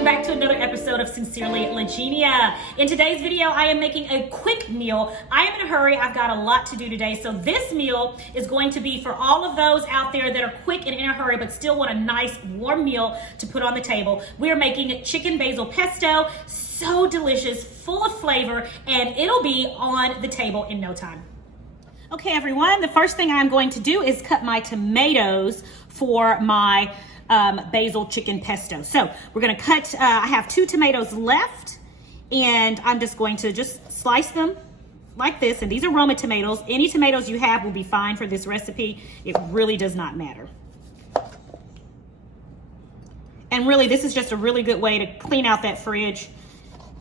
welcome back to another episode of Sincerely Legenia. In today's video, I am making a quick meal. I am in a hurry. I've got a lot to do today. So this meal is going to be for all of those out there that are quick and in a hurry, but still want a nice warm meal to put on the table. We are making chicken basil pesto. So delicious, full of flavor, and it'll be on the table in no time. Okay, everyone, the first thing I'm going to do is cut my tomatoes for my basil chicken pesto. So we're gonna cut, I have 2 tomatoes left, and I'm just going to slice them like this. And these are Roma tomatoes. Any tomatoes you have will be fine for this recipe. It really does not matter. And really, this is just a really good way to clean out that fridge.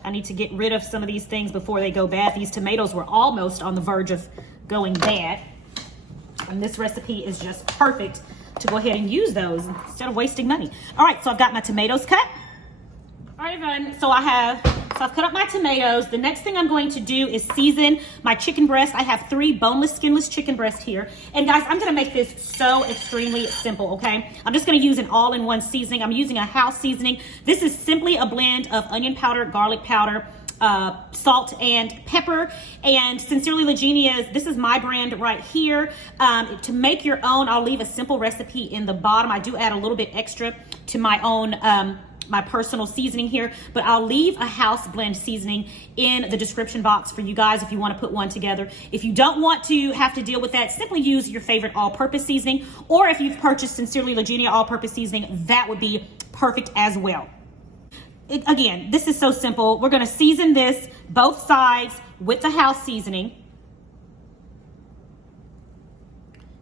I need to get rid of some of these things before they go bad. These tomatoes were almost on the verge of going bad. And this recipe is just perfect to go ahead and use those instead of wasting money. All right, so I've got my tomatoes cut. All right, everyone, so I've cut up my tomatoes. The next thing I'm going to do is season my chicken breast. I have 3 boneless, skinless chicken breast here. And guys, I'm gonna make this so extremely simple, okay? I'm just gonna use an all-in-one seasoning. I'm using a house seasoning. This is simply a blend of onion powder, garlic powder, salt and pepper. And Sincerely Legenia's, this is my brand right here. To make your own, I'll leave a simple recipe in the bottom. I do add a little bit extra to my own my personal seasoning here, but I'll leave a house blend seasoning in the description box for you guys if you want to put one together. If you don't want to have to deal with that, simply use your favorite all-purpose seasoning, or if you've purchased Sincerely Legenia all-purpose seasoning, that would be perfect as well. Again, this is so simple. We're going to season this both sides with the house seasoning,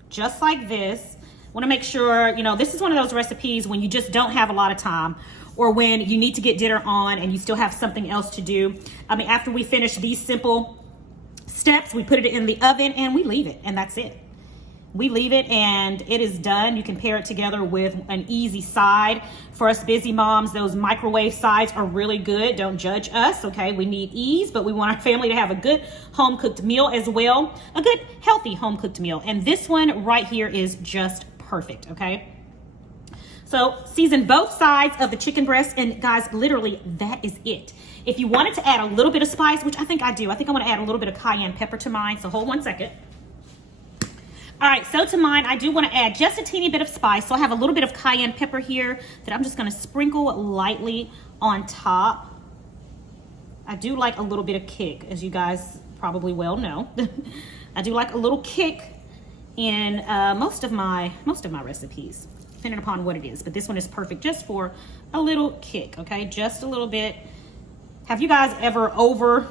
just like this. Want to make sure, you know, this is one of those recipes when you just don't have a lot of time, or when you need to get dinner on and you still have something else to do. I mean, after we finish these simple steps, we put it in the oven and we leave it, and that's it. We leave it and it is done. You can pair it together with an easy side. For us busy moms, those microwave sides are really good. Don't judge us, okay? We need ease, but we want our family to have a good home-cooked meal as well. A good, healthy home-cooked meal. And this one right here is just perfect, okay? So season both sides of the chicken breast, and guys, literally that is it. If you wanted to add a little bit of spice, which I think I do, I think I'm gonna add a little bit of cayenne pepper to mine, so hold one second. All right, so to mine, I do wanna add just a teeny bit of spice. So I have a little bit of cayenne pepper here that I'm just gonna sprinkle lightly on top. I do like a little bit of kick, as you guys probably well know. I do like a little kick in most of my recipes, depending upon what it is, but this one is perfect just for a little kick, okay? Just a little bit. Have you guys ever over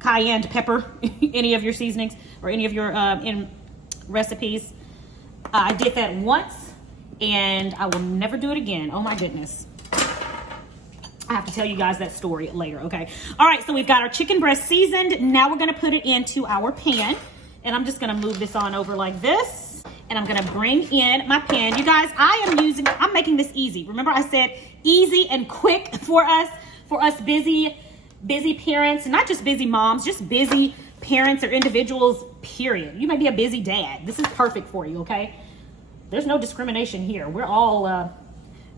cayenne pepper any of your seasonings or any of your in recipes? I did that once and I will never do it again. Oh my goodness. I have to tell you guys that story later, okay? All right, so we've got our chicken breast seasoned. Now we're gonna put it into our pan, and I'm just gonna move this on over like this, and I'm gonna bring in my pan. You guys, I'm making this easy. Remember I said easy and quick for us busy parents, not just busy moms, just busy parents or individuals, period. You may be a busy dad. This is perfect for you, okay? There's no discrimination here. We're all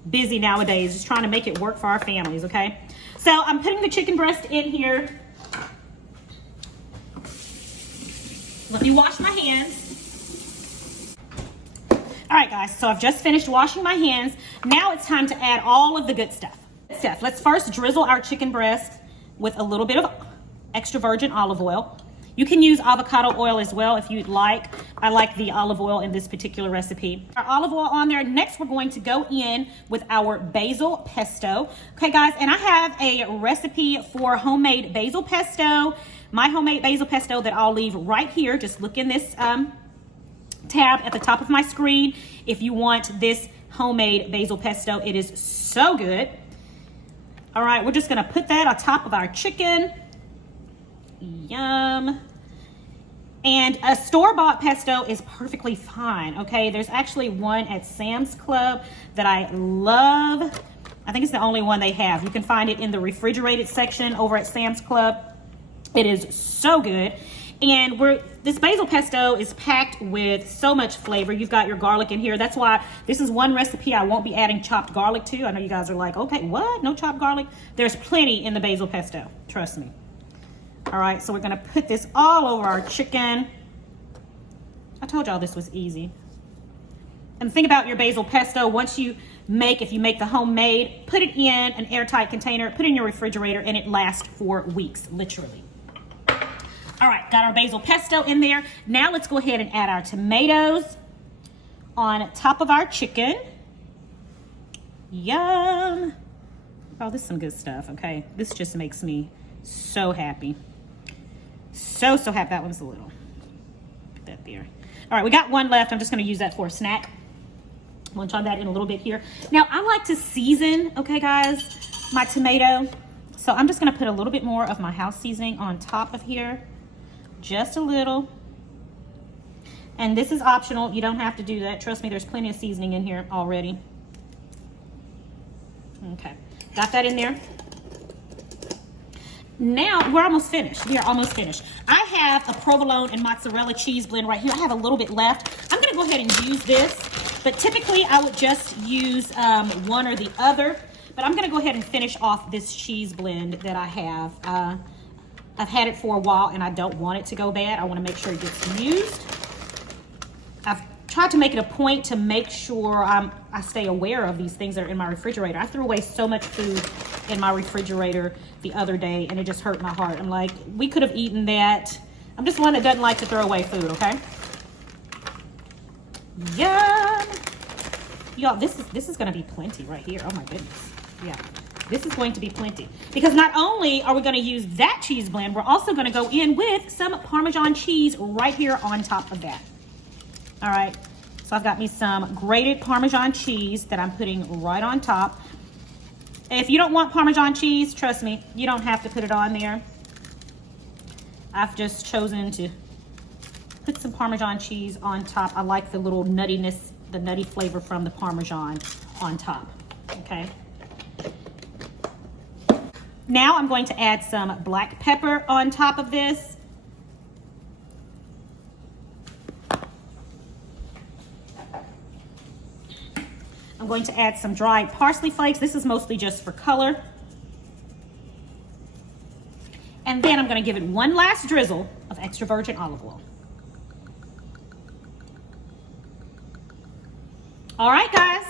busy nowadays, just trying to make it work for our families, okay? So I'm putting the chicken breast in here. Let me wash my hands. All right, guys, so I've just finished washing my hands. Now it's time to add all of the good stuff. Let's first drizzle our chicken breast with a little bit of extra virgin olive oil. You can use avocado oil as well if you'd like. I like the olive oil in this particular recipe. Our olive oil on there. Next, we're going to go in with our basil pesto. Okay, guys, and I have a recipe for homemade basil pesto. My homemade basil pesto that I'll leave right here. Just look in this tab at the top of my screen if you want this homemade basil pesto. It is so good. All right, we're just gonna put that on top of our chicken. Yum. And a store-bought pesto is perfectly fine, okay? There's actually one at Sam's Club that I love. I think it's the only one they have. You can find it in the refrigerated section over at Sam's Club. It is so good. And this basil pesto is packed with so much flavor. You've got your garlic in here. That's why this is one recipe I won't be adding chopped garlic to. I know you guys are like, okay, what? No chopped garlic? There's plenty in the basil pesto. Trust me. All right, so we're gonna put this all over our chicken. I told y'all this was easy. And think about your basil pesto. Once if you make the homemade, put it in an airtight container, put it in your refrigerator, and it lasts for weeks, literally. All right, got our basil pesto in there. Now let's go ahead and add our tomatoes on top of our chicken. Yum. Oh, this is some good stuff, okay? This just makes me so happy. So happy. That one's a little. Put that there. All right, we got one left. I'm just gonna use that for a snack. I'm gonna try that in a little bit here. Now, I like to season, okay, guys, my tomato. So I'm just gonna put a little bit more of my house seasoning on top of here. Just a little. And this is optional. You don't have to do that. Trust me, there's plenty of seasoning in here already. Okay, got that in there. Now, we're almost finished. We are almost finished. I have a provolone and mozzarella cheese blend right here. I have a little bit left. I'm gonna go ahead and use this, but typically I would just use one or the other. But I'm gonna go ahead and finish off this cheese blend that I have. I've had it for a while and I don't want it to go bad. I wanna make sure it gets used. I've tried to make it a point to make sure I stay aware of these things that are in my refrigerator. I threw away so much food in my refrigerator the other day and it just hurt my heart. I'm like, we could have eaten that. I'm just one that doesn't like to throw away food, okay? Yum! Y'all, this is gonna be plenty right here. Oh my goodness. Yeah, this is going to be plenty. Because not only are we gonna use that cheese blend, we're also gonna go in with some Parmesan cheese right here on top of that. All right, so I've got me some grated Parmesan cheese that I'm putting right on top. If you don't want Parmesan cheese, trust me, you don't have to put it on there. I've just chosen to put some Parmesan cheese on top. I like the little nuttiness, the nutty flavor from the Parmesan on top, okay? Now I'm going to add some black pepper on top of this. I'm going to add some dried parsley flakes. This is mostly just for color. And then I'm going to give it one last drizzle of extra virgin olive oil. All right, guys.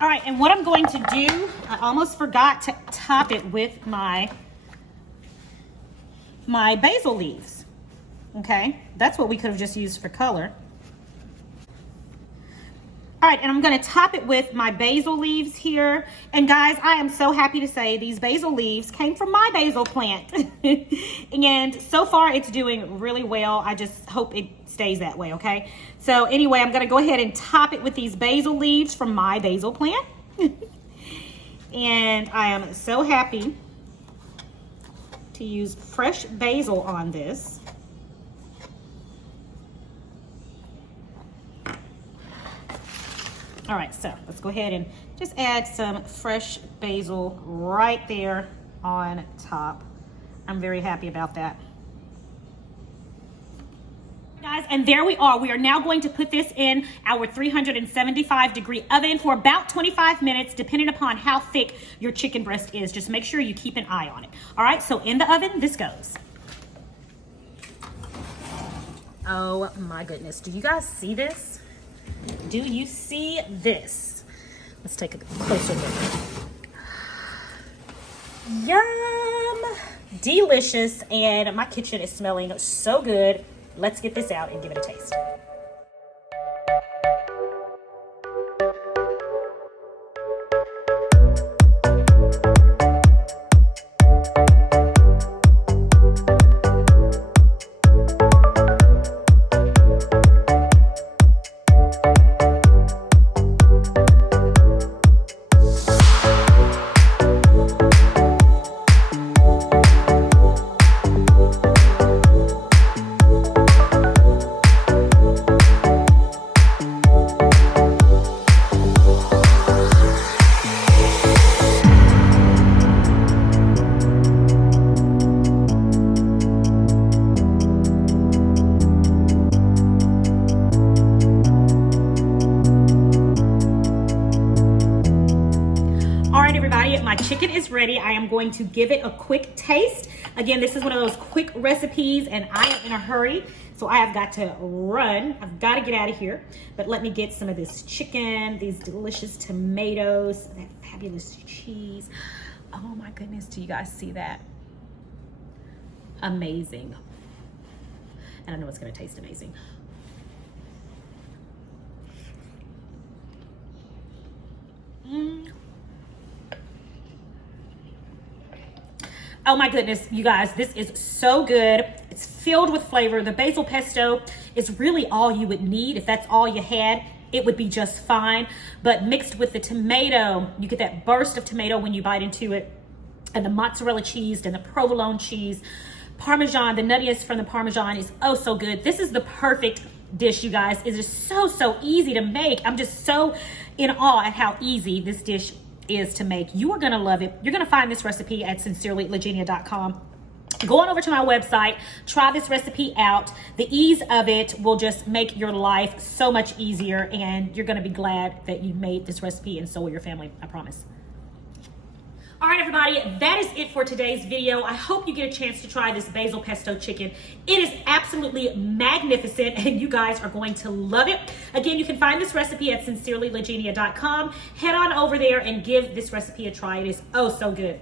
All right, and what I'm going to do, I almost forgot to top it with my basil leaves. Okay, that's what we could have just used for color. All right, and I'm gonna top it with my basil leaves here. And guys, I am so happy to say these basil leaves came from my basil plant. And so far it's doing really well. I just hope it stays that way, okay? So anyway, I'm gonna go ahead and top it with these basil leaves from my basil plant. And I am so happy to use fresh basil on this. All right, so let's go ahead and just add some fresh basil right there on top. I'm very happy about that. Guys, and there we are. We are now going to put this in our 375-degree oven for about 25 minutes, depending upon how thick your chicken breast is. Just make sure you keep an eye on it. All right, so in the oven, this goes. Oh my goodness, do you guys see this? Do you see this? Let's take a closer look. Yum! Delicious, and my kitchen is smelling so good. Let's get this out and give it a taste. chicken is ready. I am going to give it a quick taste. Again, this is one of those quick recipes and I am in a hurry, so I have got to run. I've got to get out of here, but let me get some of this chicken, these delicious tomatoes, that fabulous cheese. Oh my goodness, do you guys see that? Amazing. And I know it's gonna taste amazing. Oh my goodness, you guys, this is so good. It's filled with flavor. The basil pesto is really all you would need. If that's all you had, it would be just fine. But mixed with the tomato, you get that burst of tomato when you bite into it, and the mozzarella cheese and the provolone cheese, Parmesan, the nuttiness from the Parmesan is oh so good. This is the perfect dish, you guys. It is so easy to make. I'm just so in awe at how easy this dish is to make. You are gonna love it. You're gonna find this recipe at sincerelylegenia.com. Go on over to my website, try this recipe out. The ease of it will just make your life so much easier, and you're gonna be glad that you made this recipe, and so will your family, I promise. All right, everybody, that is it for today's video. I hope you get a chance to try this basil pesto chicken. It is absolutely magnificent, and you guys are going to love it. Again, you can find this recipe at sincerelylegenia.com. Head on over there and give this recipe a try. It is oh so good.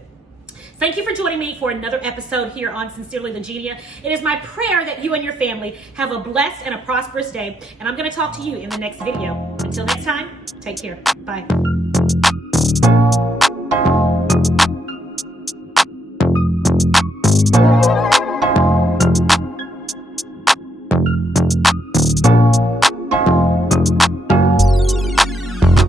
Thank you for joining me for another episode here on Sincerely Legenia. It is my prayer that you and your family have a blessed and a prosperous day, and I'm going to talk to you in the next video. Until next time, take care. Bye.